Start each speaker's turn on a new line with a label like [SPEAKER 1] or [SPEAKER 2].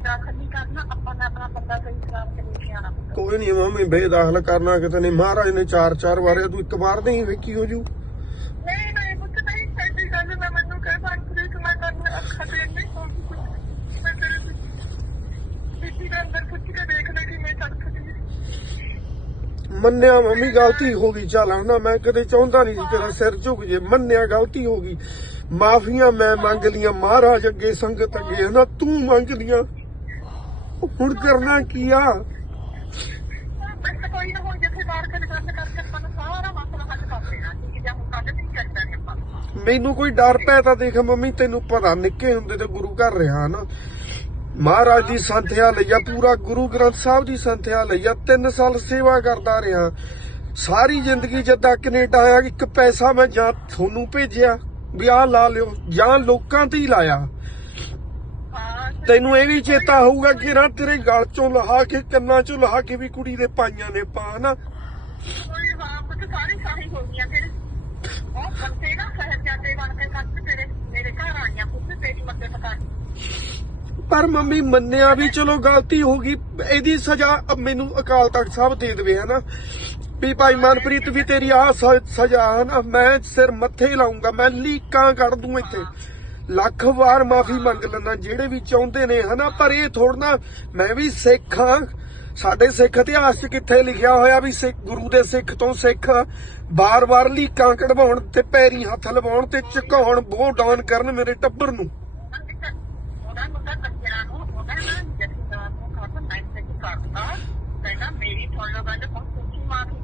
[SPEAKER 1] ਬੇਦਾਖਲ ਨਹੀਂ ਕਰਨਾ ਆਪਾਂ ਨੇ ਆਪਣਾ ਬੰਦਾ ਸਹੀ ਸਲਾਮ ਤੇ ਲੈ ਕੇ ਆਣਾ ਪੁੱਤ
[SPEAKER 2] ਕੋਈ ਨਹੀਂ ਮੰਮੀ ਬੇਦਾਖਲ ਕਰਨਾ ਕਿਤੇ ਨਹੀਂ। ਮਹਾਰਾਜ ਨੇ ਚਾਰ ਚਾਰ ਵਾਰੇ ਤੂੰ ਇੱਕ ਵਾਰ ਨਹੀਂ ਵੇਖੀ ਹੋ ਜੂ।
[SPEAKER 1] ਨਹੀਂ ਨਹੀਂ ਪੁੱਤ ਨਹੀਂ ਐਡੀ ਗੱਲ ਨਾ ਮੈਨੂੰ ਕਹਿ ਸਕਦੀ ਕਿ ਮੈਂ ਕਰਨ ਅੱਖਾਂ ਤੇ ਨਹੀਂ ਸੋਚਦੀ ਕੁਛ। ਮੈਂ ਤੇਰੇ ਬੀਬੀ ਦੇ ਅੰਦਰ ਪੁੱਛ ਕੇ ਦੇਖ ਲੈ ਕਿ ਮੈਂ ਕਰ ਸਕਦੀ
[SPEAKER 2] ਮੰਨਿਆ ਮੰਮੀ ਗਲਤੀ ਹੋ ਗਈ ਚੱਲ ਹਨਾ ਮੈਂ ਕਦੇ ਚਾਹੁੰਦਾ ਨਹੀਂ ਸੀ ਤੇਰਾ ਸਿਰ ਝੁਕ ਜੇ। ਮੰਨਿਆ ਗਲਤੀ ਹੋ ਗਈ। ਮਾਫੀਆਂ ਮੈਂ ਮੰਗ ਲੀਆਂ ਮਹਾਰਾਜ ਅੱਗੇ ਸੰਗਤ ਅੱਗੇ ਹਨਾ ਤੂੰ ਮੰਗ ਲੀਆਂ ਹੁਣ ਕਰਨਾ ਕੀ ਆ?
[SPEAKER 1] ਮੈਂ ਕੋਈ ਨਾ ਹੁਣ ਜਿੱਥੇ ਬਾਹਰ ਕੇ ਗੱਲ ਕਰਕੇ ਆਪਾਂ ਨੂੰ ਸਾਰਾ ਮਸਲਾ ਹੱਲ ਕਰ ਦੇਣਾ ਠੀਕ ਹੈ ਹੁਣ ਕੱਢ ਨਹੀਂ ਕਰਦਾ ਨੇ ਆਪਾਂ
[SPEAKER 2] ਮੈਨੂੰ ਕੋਈ ਡਰ ਪੈ ਤਾਂ ਦੇਖ ਮੰਮੀ, ਤੈਨੂੰ ਪਤਾ ਨਿੱਕੇ ਹੁੰਦੇ ਤੇ ਗੁਰੂ ਘਰ ਰਿਹਾ ਨਾ। ਮਹਾਰਾਜ ਦੀ ਸੰਥਿਆ ਲਈਆ ਪੂਰਾ ਗੁਰੂ ਗ੍ਰੰਥ ਸਾਹਿਬ ਦੀ ਸੰਥਿਆ ਲਈਆ 3 ਸਾਲ ਸੇਵਾ ਕਰਦਾ ਰਿਹਾ। ਸਾਰੀ ਜ਼ਿੰਦਗੀ ਜਦਾਂ ਕੈਨੇਡਾ ਆਇਆ, ਇੱਕ ਪੈਸਾ ਮੈਂ ਜਾਂ ਤੁਹਾਨੂੰ ਭੇਜਿਆ, ਵੀ ਆਹ ਲਾ ਲਿਓ, ਜਾਂ ਲੋਕਾਂ ਤੇ ਹੀ ਲਾਇਆ। ਤੈਨੂੰ ਇਹ ਵੀ ਚੇਤਾ ਹੋਊਗਾ ਕਿ ਨਾ ਤੇਰੇ ਗਲ ਚੋਂ ਲਹਾ ਕੇ ਕੰਨਾਂ ਚੋਂ ਲਹਾ ਕੇ ਵੀ ਕੁੜੀ ਦੇ ਪਾਈਆਂ ਨੇ ਪਾ ਨਾ ਪਰ ਮੰਮੀ ਮੰਨਿਆ ਵੀ ਚਲੋ ਗਲਤੀ ਹੋ ਗਈ ਇਹਦੀ ਸਜ਼ਾ ਮੈਨੂੰ ਅਕਾਲ ਤਖਤ ਸਾਹਿਬ ਦੇ ਦੇਵੇ ਹਨਾ? ਵੀ ਭਾਈ ਮਨਪ੍ਰੀਤ ਵੀ ਤੇਰੀ ਆ ਸਜ਼ਾ ਹੈ ਨਾ ਮੈਂ ਸਿਰ ਮੱਥੇ ਲਾਉਂਗਾ ਮੈਂ ਲੀਕਾਂ ਕੱਢ ਦੂੰ ਇੱਥੇ। ਲੱਖ ਵਾਰ ਮਾਫੀ ਮੰਗ ਲੈਂਦਾ, ਜਿਹੜੇ ਵੀ ਚਾਹੁੰਦੇ ਨੇ, ਹਨਾ? ਪਰ ਇਹ ਥੋੜਨਾ ਮੈਂ ਵੀ ਸਿੱਖ ਹਾਂ। ਸਾਡੇ ਸਿੱਖ ਇਤਿਹਾਸ 'ਚ ਕਿੱਥੇ ਲਿਖਿਆ ਹੋਇਆ ਵੀ ਸਿੱਖ, ਗੁਰੂ ਦੇ ਸਿੱਖ ਤੋਂ ਸਿੱਖ ਬਾਰ-ਬਾਰ ਲੀਕਾਂ ਕਢਵਾਉਣ ਤੇ ਪੈਰੀ ਹੱਥ ਲਵਾਉਣ ਤੇ ਝੁਕਾਉਣ ਬੋਹ ਡਾਊਨ ਕਰਨ ਮੇਰੇ ਟੱਬਰ ਨੂੰ।
[SPEAKER 1] ਮੇਰੀ ਤੁਹਾਨੂੰ ਗੱਲ ਬਹੁਤ ਸੱਚੀ ਮਾਫੀ